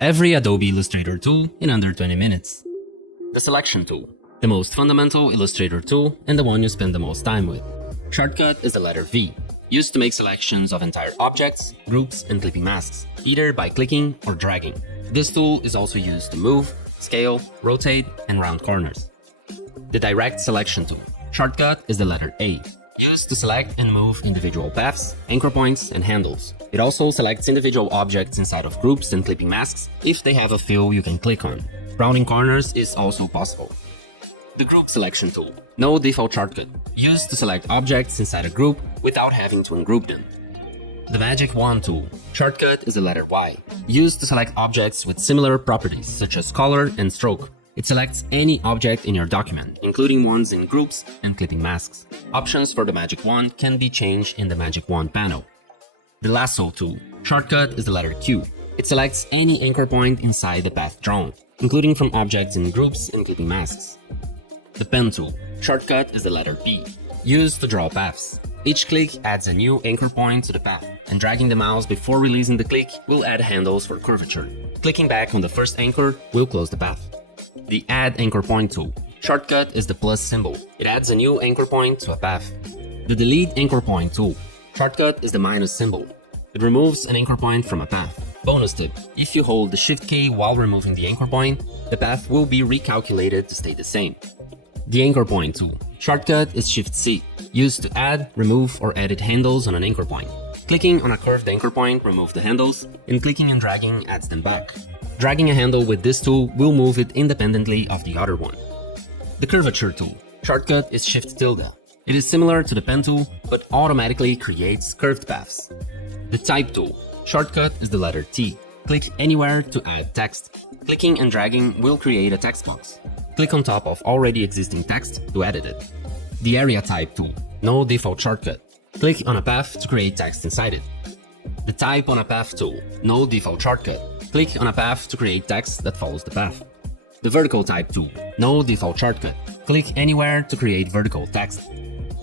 Every Adobe Illustrator tool in under 20 minutes. The Selection tool, the most fundamental Illustrator tool and the one you spend the most time with. Shortcut is the letter V, used to make selections of entire objects, groups, and clipping masks, either by clicking or dragging. This tool is also used to move, scale, rotate, and round corners. The Direct Selection tool. Shortcut is the letter A, used to select and move individual paths, anchor points, and handles. It also selects individual objects inside of groups and clipping masks if they have a fill you can click on. Rounding corners is also possible. The Group Selection tool. No default shortcut, used to select objects inside a group without having to ungroup them. The Magic Wand tool. Shortcut is the letter Y, used to select objects with similar properties such as color and stroke. It selects any object in your document, including ones in groups and clipping masks. Options for the Magic Wand can be changed in the Magic Wand panel. The Lasso tool. Shortcut is the letter Q. It selects any anchor point inside the path drawn, including from objects in groups and clipping masks. The Pen tool. Shortcut is the letter P, used to draw paths. Each click adds a new anchor point to the path, and dragging the mouse before releasing the click will add handles for curvature. Clicking back on the first anchor will close the path. The Add Anchor Point tool. Shortcut is the plus symbol. It adds a new anchor point to a path. The Delete Anchor Point tool. Shortcut is the minus symbol. It removes an anchor point from a path. Bonus tip: if you hold the Shift key while removing the anchor point, the path will be recalculated to stay the same. The Anchor Point tool. Shortcut is Shift C, used to add, remove, or edit handles on an anchor point. Clicking on a curved anchor point removes the handles, and clicking and dragging adds them back. Dragging a handle with this tool will move it independently of the other one. The Curvature tool. Shortcut is Shift tilde. It is similar to the Pen tool, but automatically creates curved paths. The Type tool. Shortcut is the letter T. Click anywhere to add text. Clicking and dragging will create a text box. Click on top of already existing text to edit it. The Area Type tool. No default shortcut. Click on a path to create text inside it. The Type on a Path tool. No default shortcut. Click on a path to create text that follows the path. The Vertical Type tool. No default shortcut. Click anywhere to create vertical text.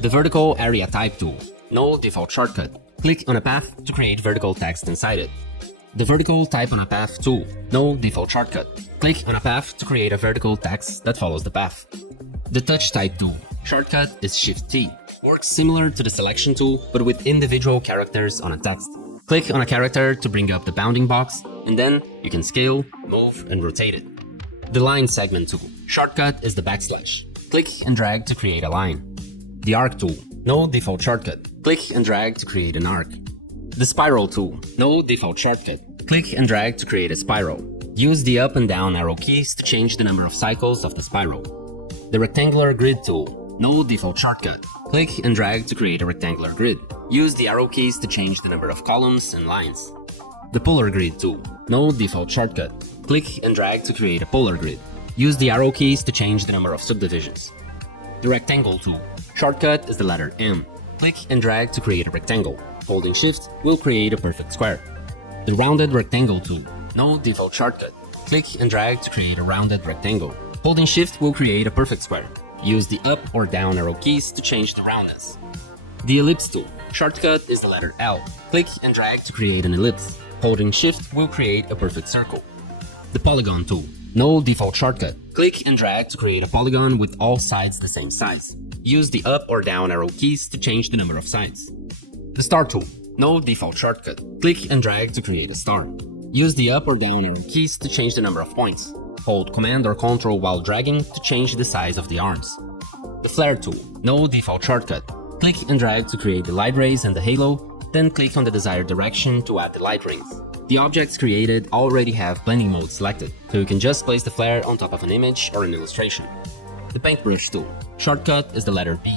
The Vertical Area Type tool. No default shortcut. Click on a path to create vertical text inside it. The Vertical Type on a Path tool. No default shortcut. Click on a path to create a vertical text that follows the path. The Touch Type tool. Shortcut is Shift T. Works similar to the Selection tool, but with individual characters on a text. Click on a character to bring up the bounding box, and then you can scale, move, and rotate it. The Line Segment tool. Shortcut is the backslash. Click and drag to create a line. The Arc tool. No default shortcut. Click and drag to create an arc. The Spiral tool. No default shortcut. Click and drag to create a spiral. Use the up and down arrow keys to change the number of cycles of the spiral. The Rectangular Grid tool. No default shortcut. Click and drag to create a rectangular grid. Use the arrow keys to change the number of columns and lines. The Polar Grid tool. No default shortcut. Click and drag to create a polar grid. Use the arrow keys to change the number of subdivisions. The Rectangle tool. Shortcut is the letter M. Click and drag to create a rectangle. Holding Shift will create a perfect square. The Rounded Rectangle tool. No default shortcut. Click and drag to create a rounded rectangle. Holding Shift will create a perfect square. Use the up or down arrow keys to change the roundness. The Ellipse tool. Shortcut is the letter L. Click and drag to create an ellipse. Holding Shift will create a perfect circle. The Polygon tool. No default shortcut. Click and drag to create a polygon with all sides the same size. Use the up or down arrow keys to change the number of sides. The Star tool. No default shortcut. Click and drag to create a star. Use the up or down arrow keys to change the number of points. Hold Command or Ctrl while dragging to change the size of the arms. The Flare tool. No default shortcut. Click and drag to create the light rays and the halo, then click on the desired direction to add the light rings. The objects created already have blending mode selected, so you can just place the flare on top of an image or an illustration. The Paintbrush tool. Shortcut is the letter B.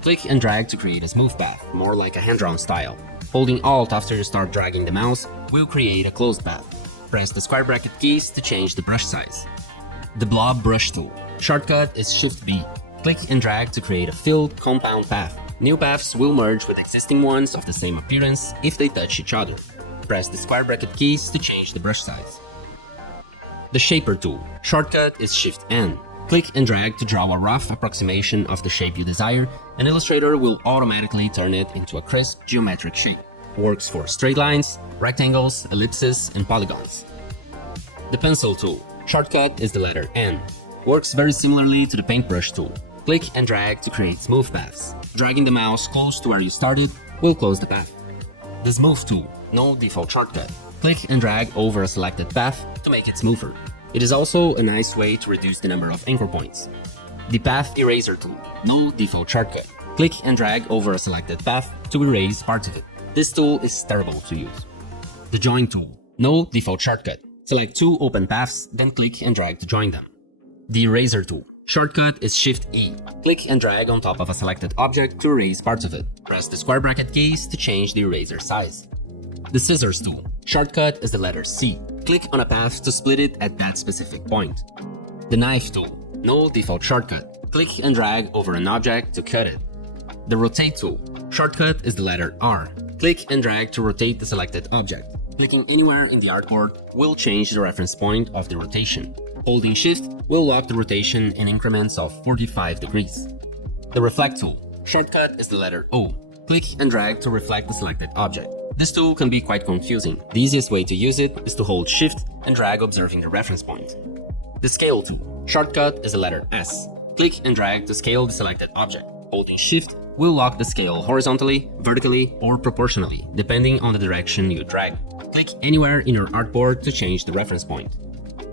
Click and drag to create a smooth path, more like a hand-drawn style. Holding Alt after you start dragging the mouse will create a closed path. Press the square bracket keys to change the brush size. The Blob Brush tool. Shortcut is Shift B. Click and drag to create a filled compound path. New paths will merge with existing ones of the same appearance if they touch each other. Press the square bracket keys to change the brush size. The Shaper tool. Shortcut is Shift N. Click and drag to draw a rough approximation of the shape you desire, and Illustrator will automatically turn it into a crisp geometric shape. Works for straight lines, rectangles, ellipses, and polygons. The pencil tool. Shortcut is the letter N. Works very similarly to the paintbrush tool. Click and drag to create smooth paths. Dragging the mouse close to where you started will close the path. The smooth tool. No default shortcut. Click and drag over a selected path to make it smoother. It is also a nice way to reduce the number of anchor points. The path eraser tool. No default shortcut. Click and drag over a selected path to erase parts of it. This tool is terrible to use. The join tool. No default shortcut. Select two open paths, then click and drag to join them. The eraser tool. Shortcut is Shift E. Click and drag on top of a selected object to erase parts of it. Press the square bracket keys to change the eraser size. The scissors tool. Shortcut is the letter C. Click on a path to split it at that specific point. The knife tool. No default shortcut. Click and drag over an object to cut it. The rotate tool. Shortcut is the letter R. Click and drag to rotate the selected object. Clicking anywhere in the artboard will change the reference point of the rotation. Holding Shift will lock the rotation in increments of 45 degrees. The reflect tool. Shortcut is the letter O. Click and drag to reflect the selected object. This tool can be quite confusing. The easiest way to use it is to hold Shift and drag observing the reference point. The scale tool. Shortcut is the letter S. Click and drag to scale the selected object. Holding Shift will lock the scale horizontally, vertically, or proportionally, depending on the direction you drag. Click anywhere in your artboard to change the reference point.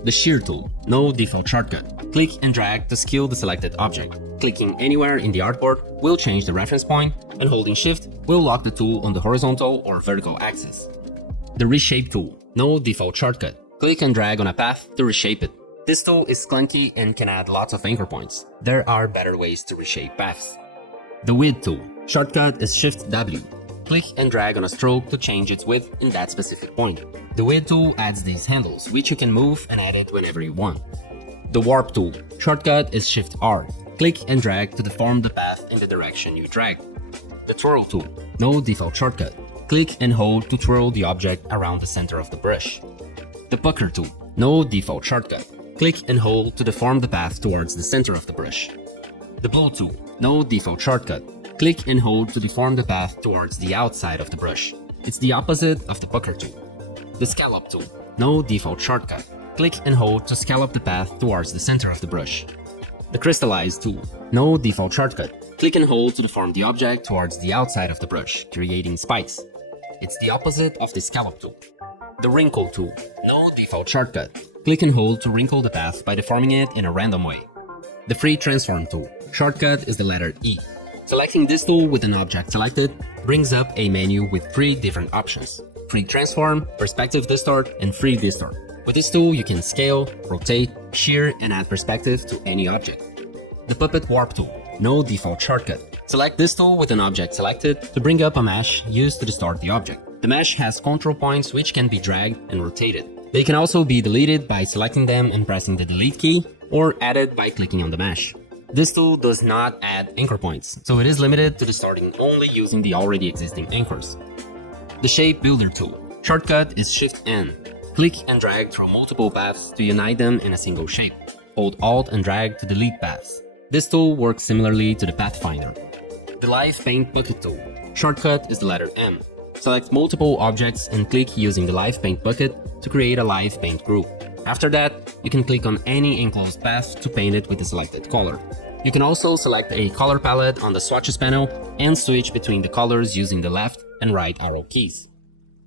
The shear tool. No default shortcut. Click and drag to scale the selected object. Clicking anywhere in the artboard will change the reference point, and holding Shift will lock the tool on the horizontal or vertical axis. The reshape tool. No default shortcut. Click and drag on a path to reshape it. This tool is clunky and can add lots of anchor points. There are better ways to reshape paths. The width tool. Shortcut is Shift W. Click and drag on a stroke to change its width in that specific point. The width tool adds these handles, which you can move and edit whenever you want. The warp tool. Shortcut is Shift R. Click and drag to deform the path in the direction you drag. The twirl tool. No default shortcut. Click and hold to twirl the object around the center of the brush. The pucker tool. No default shortcut. Click and hold to deform the path towards the center of the brush. The blow tool. No default shortcut. Click and hold to deform the path towards the outside of the brush. It's the opposite of the pucker tool. The scallop tool. No default shortcut. Click and hold to scallop the path towards the center of the brush. The crystallize tool. No default shortcut. Click and hold to deform the object towards the outside of the brush, creating spikes. It's the opposite of the scallop tool. The wrinkle tool. No default shortcut. Click and hold to wrinkle the path by deforming it in a random way. The free transform tool. Shortcut is the letter E. Selecting this tool with an object selected brings up a menu with 3 different options: Free Transform, Perspective Distort, and Free Distort. With this tool, you can scale, rotate, shear, and add perspective to any object. The Puppet Warp tool. No default shortcut. Select this tool with an object selected to bring up a mesh used to distort the object. The mesh has control points which can be dragged and rotated. They can also be deleted by selecting them and pressing the delete key, or added by clicking on the mesh. This tool does not add anchor points, so it is limited to distorting only using the already existing anchors. The Shape Builder tool. Shortcut is Shift N. Click and drag through multiple paths to unite them in a single shape. Hold Alt and drag to delete paths. This tool works similarly to the Pathfinder. The Live Paint Bucket tool. Shortcut is the letter M. Select multiple objects and click using the Live Paint bucket to create a live paint group. After that, you can click on any enclosed path to paint it with the selected color. You can also select a color palette on the swatches panel and switch between the colors using the left and right arrow keys.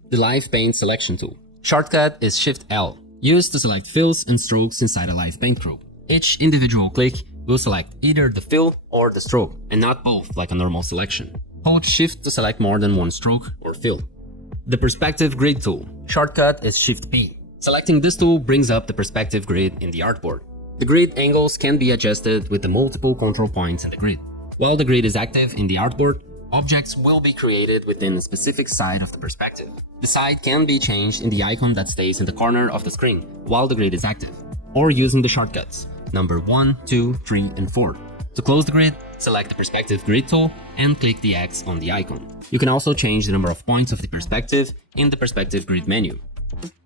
The Live Paint Selection tool. Shortcut is Shift L, used to select fills and strokes inside a live paint group. Each individual click will select either the fill or the stroke, and not both like a normal selection. Hold Shift to select more than one stroke or fill. The Perspective Grid tool. Shortcut is Shift P. Selecting this tool brings up the perspective grid in the artboard. The grid angles can be adjusted with the multiple control points in the grid. While the grid is active in the artboard, objects will be created within a specific side of the perspective. The side can be changed in the icon that stays in the corner of the screen while the grid is active, or using the shortcuts, number 1, 2, 3, and 4. To close the grid, select the Perspective Grid tool and click the X on the icon. You can also change the number of points of the perspective in the Perspective Grid menu.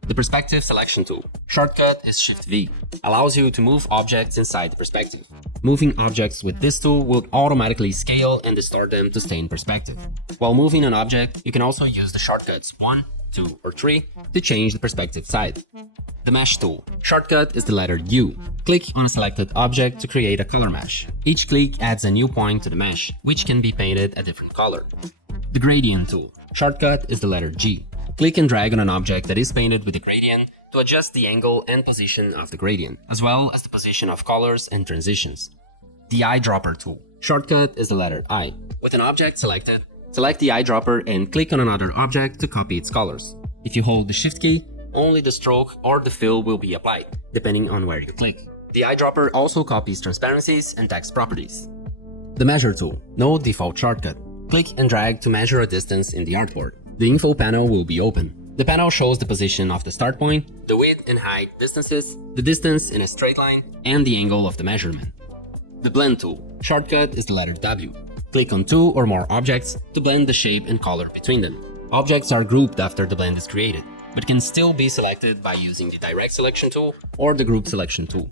The Perspective Selection tool. Shortcut is Shift V. Allows you to move objects inside the perspective. Moving objects with this tool will automatically scale and distort them to stay in perspective. While moving an object, you can also use the shortcuts 1, 2, or 3 to change the perspective side. The Mesh tool. Shortcut is the letter U. Click on a selected object to create a color mesh. Each click adds a new point to the mesh, which can be painted a different color. The Gradient tool. Shortcut is the letter G. Click and drag on an object that is painted with a gradient to adjust the angle and position of the gradient, as well as the position of colors and transitions. The Eyedropper tool. Shortcut is the letter I. With an object selected, select the eyedropper and click on another object to copy its colors. If you hold the Shift key, only the stroke or the fill will be applied, depending on where you click. The eyedropper also copies transparencies and text properties. The Measure tool. No default shortcut. Click and drag to measure a distance in the artboard. The Info panel will be open. The panel shows the position of the start point, the width and height distances, the distance in a straight line, and the angle of the measurement. The Blend tool. Shortcut is the letter W. Click on two or more objects to blend the shape and color between them. Objects are grouped after the blend is created, but can still be selected by using the Direct Selection tool or the Group Selection tool.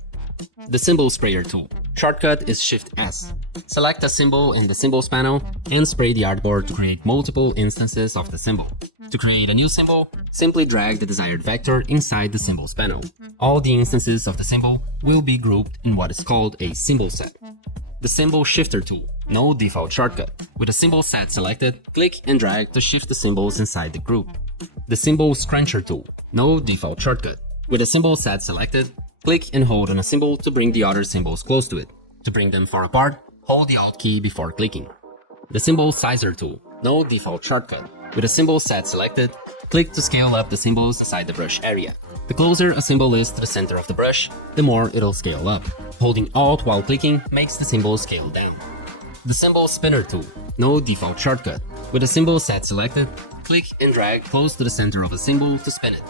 The Symbol Sprayer tool. Shortcut is Shift-S. Select a symbol in the Symbols panel and spray the artboard to create multiple instances of the symbol. To create a new symbol, simply drag the desired vector inside the Symbols panel. All the instances of the symbol will be grouped in what is called a symbol set. The Symbol Shifter tool. No default shortcut. With a symbol set selected, click and drag to shift the symbols inside the group. The Symbol Scruncher tool. No default shortcut. With a symbol set selected, click and hold on a symbol to bring the other symbols close to it. To bring them far apart, hold the Alt key before clicking. The Symbol Sizer tool. No default shortcut. With a symbol set selected, click to scale up the symbols inside the brush area. The closer a symbol is to the center of the brush, the more it'll scale up. Holding Alt while clicking makes the symbol scale down. The Symbol Spinner tool. No default shortcut. With a symbol set selected, click and drag close to the center of the symbol to spin it.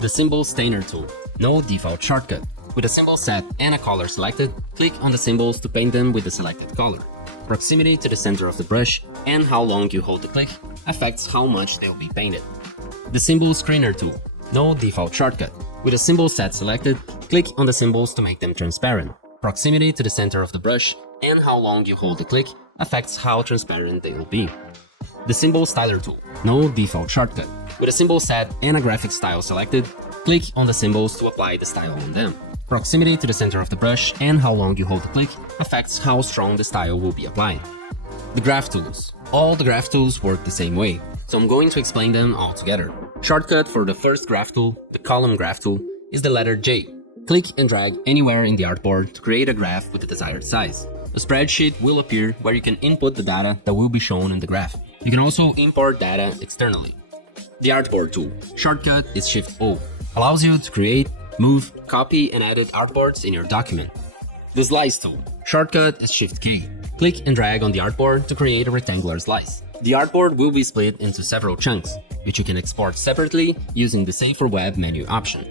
The Symbol Stainer tool. No default shortcut. With a symbol set and a color selected, click on the symbols to paint them with the selected color. Proximity to the center of the brush and how long you hold the click affects how much they'll be painted. The Symbol Screener tool. No default shortcut. With a symbol set selected, click on the symbols to make them transparent. Proximity to the center of the brush and how long you hold the click affects how transparent they will be. The Symbol Styler tool. No default shortcut. With a symbol set and a graphic style selected, click on the symbols to apply the style on them. Proximity to the center of the brush and how long you hold the click affects how strong the style will be applied. The Graph tools. All the graph tools work the same way, so I'm going to explain them all together. Shortcut for the first graph tool, the Column Graph tool, is the letter J. Click and drag anywhere in the artboard to create a graph with the desired size. A spreadsheet will appear where you can input the data that will be shown in the graph. You can also import data externally. The Artboard tool. Shortcut is Shift-O. Allows you to create, move, copy, and edit artboards in your document. The Slice tool. Shortcut is Shift-K. Click and drag on the artboard to create a rectangular slice. The artboard will be split into several chunks, which you can export separately using the Save for Web menu option.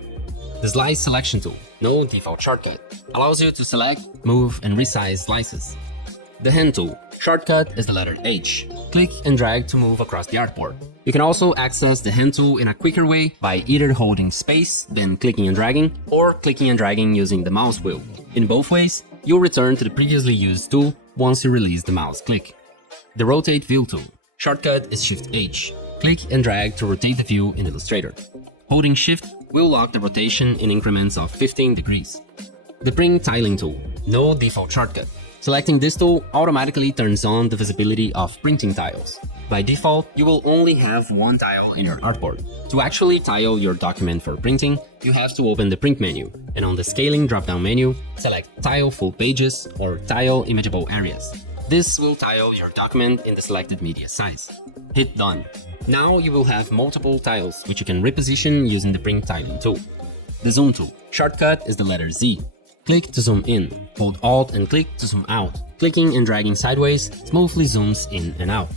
The Slice Selection tool. No default shortcut. Allows you to select, move, and resize slices. The Hand tool. Shortcut is the letter H. Click and drag to move across the artboard. You can also access the Hand tool in a quicker way by either holding space, then clicking and dragging, or clicking and dragging using the mouse wheel. In both ways, you'll return to the previously used tool once you release the mouse click. The Rotate View tool. Shortcut is Shift-H. Click and drag to rotate the view in Illustrator. Holding Shift will lock the rotation in increments of 15 degrees. The Bring Tiling tool. No default shortcut. Selecting this tool automatically turns on the visibility of printing tiles. By default, you will only have one tile in your artboard. To actually tile your document for printing, you have to open the Print menu, and on the Scaling drop-down menu, select Tile Full Pages or Tile Imageable Areas. This will tile your document in the selected media size. Hit Done. Now you will have multiple tiles, which you can reposition using the Bring Tiling tool. The Zoom tool. Shortcut is the letter Z. Click to zoom in. Hold Alt and click to zoom out. Clicking and dragging sideways smoothly zooms in and out.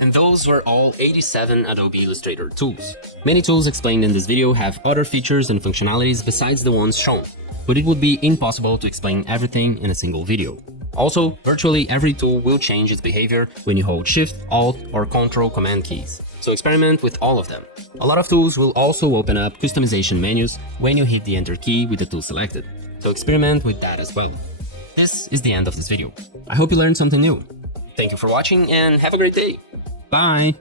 And those were all 87 Adobe Illustrator tools. Many tools explained in this video have other features and functionalities besides the ones shown, but it would be impossible to explain everything in a single video. Also, virtually every tool will change its behavior when you hold Shift, Alt, or Ctrl Command keys, so experiment with all of them. A lot of tools will also open up customization menus when you hit the Enter key with the tool selected, so experiment with that as well. This is the end of this video. I hope you learned something new. Thank you for watching and have a great day. Bye!